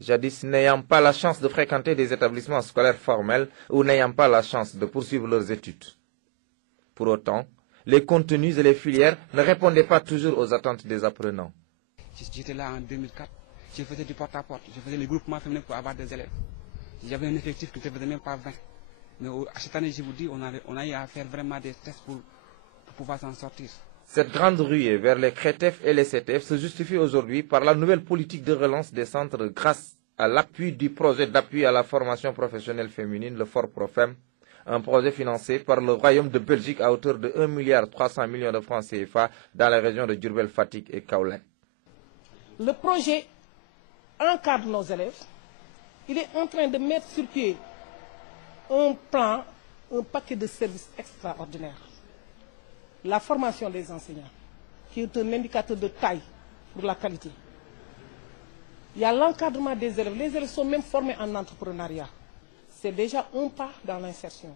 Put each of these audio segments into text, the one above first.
Jadis n'ayant pas la chance de fréquenter des établissements scolaires formels ou n'ayant pas la chance de poursuivre leurs études. Pour autant, les contenus et les filières ne répondaient pas toujours aux attentes des apprenants. J'étais là en 2004, je faisais du porte-à-porte, je faisais les groupements féminins pour avoir des élèves. J'avais un effectif qui ne faisait même pas 20. Mais cette année, je vous dis, on a eu à faire vraiment des tests pour pouvoir s'en sortir. Cette grande ruée vers les CRETEF et les CETEF se justifie aujourd'hui par la nouvelle politique de relance des centres grâce à l'appui du projet d'appui à la formation professionnelle féminine, le FORPROFEM, un projet financé par le Royaume de Belgique à hauteur de 1,3 milliard de francs CFA dans les régions de Diourbel, Fatick et Kaolack. Le projet encadre nos élèves. Il est en train de mettre sur pied un plan, un paquet de services extraordinaires. La formation des enseignants, qui est un indicateur de taille pour la qualité. Il y a l'encadrement des élèves. Les élèves sont même formés en entrepreneuriat. C'est déjà un pas dans l'insertion.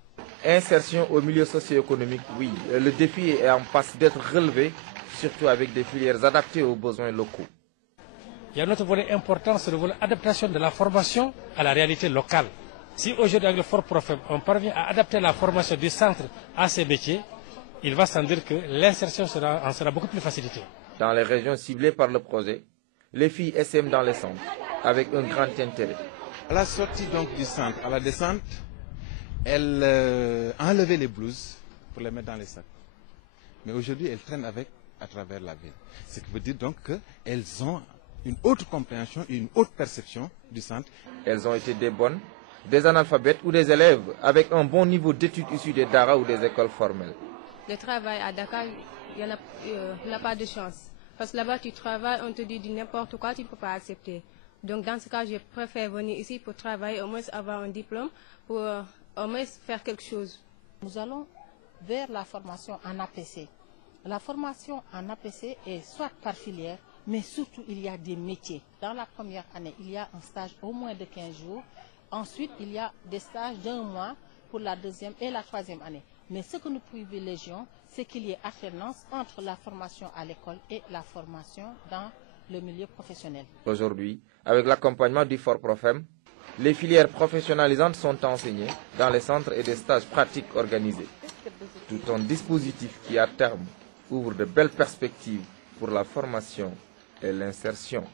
Insertion au milieu socio-économique, oui. Le défi est en passe d'être relevé, surtout avec des filières adaptées aux besoins locaux. Il y a un autre volet important, c'est le volet adaptation de la formation à la réalité locale. Si aujourd'hui avec le FORPROFEM, on parvient à adapter la formation du centre à ces métiers, il va sans dire que l'insertion en sera beaucoup plus facilitée. Dans les régions ciblées par le projet, les filles SM dans les centres, avec un grand intérêt. À la sortie donc du centre, à la descente, elles enlevaient les blouses pour les mettre dans les sacs. Mais aujourd'hui, elles traînent avec à travers la ville. Ce qui veut dire donc qu'elles ont une autre compréhension et une autre perception du centre. Elles ont été des bonnes, des analphabètes ou des élèves avec un bon niveau d'études issues des daras ou des écoles formelles. Le travail à Dakar, il n'y a pas de chance. Parce que là-bas, tu travailles, on te dit n'importe quoi, tu ne peux pas accepter. Donc dans ce cas, je préfère venir ici pour travailler, au moins avoir un diplôme, pour au moins faire quelque chose. Nous allons vers la formation en APC. La formation en APC est soit par filière, mais surtout il y a des métiers. Dans la première année, il y a un stage au moins de 15 jours. Ensuite, il y a des stages d'1 mois pour la deuxième et la troisième année. Mais ce que nous privilégions, c'est qu'il y ait alternance entre la formation à l'école et la formation dans le milieu professionnel. Aujourd'hui, avec l'accompagnement du FORPROFEM, les filières professionnalisantes sont enseignées dans les centres et des stages pratiques organisés. Tout un dispositif qui, à terme, ouvre de belles perspectives pour la formation et l'insertion.